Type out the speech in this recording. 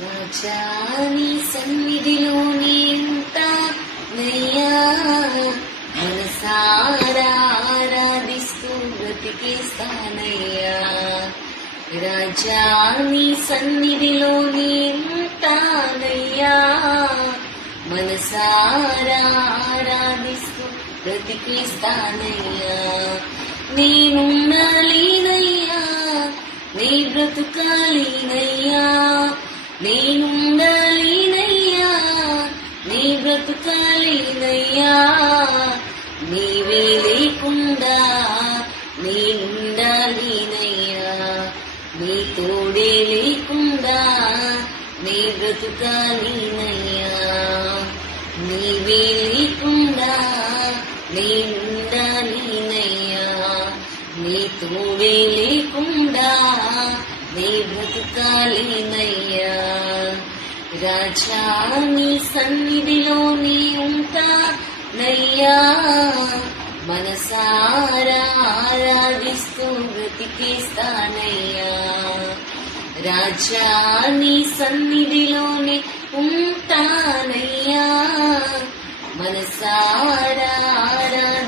రాజా నీ సన్నిధిలోనే ఉంటానయ్యా, మనసారా ఆరాధిస్తూ బ్రతికేస్తానయ్యా. రాజా నీ సన్నిధిలోనే ఉంటానయ్యా, మనసారా ఆరాధిస్తూ బ్రతికేస్తానయ్యా. నేనుండాలినయ్యా, నీ బ్రతుకాలినయ్యా, నేనుండాలినయ్యా, నీ బ్రతుకాలినయ్యా. నీవే లేకుండా నేనుండాలినయ్యా, నీ తోడే లేకుండా నీ బ్రతుకాలినయ్యా. నీవే లేకుండా నేనుండాలినయ్యా, నీ తోడే లేకుండా నీ బ్రతుకాలినయ్యా. రాజా నీ సన్నిధిలోనే ఉంటానయ్యా, మనసారా ఆరాధిస్తూ బ్రతికేస్తానయ్యా. రాజా నీ సన్నిధిలోనే ఉంటానయ్యా, మనసారా ఆరాధిస్తూ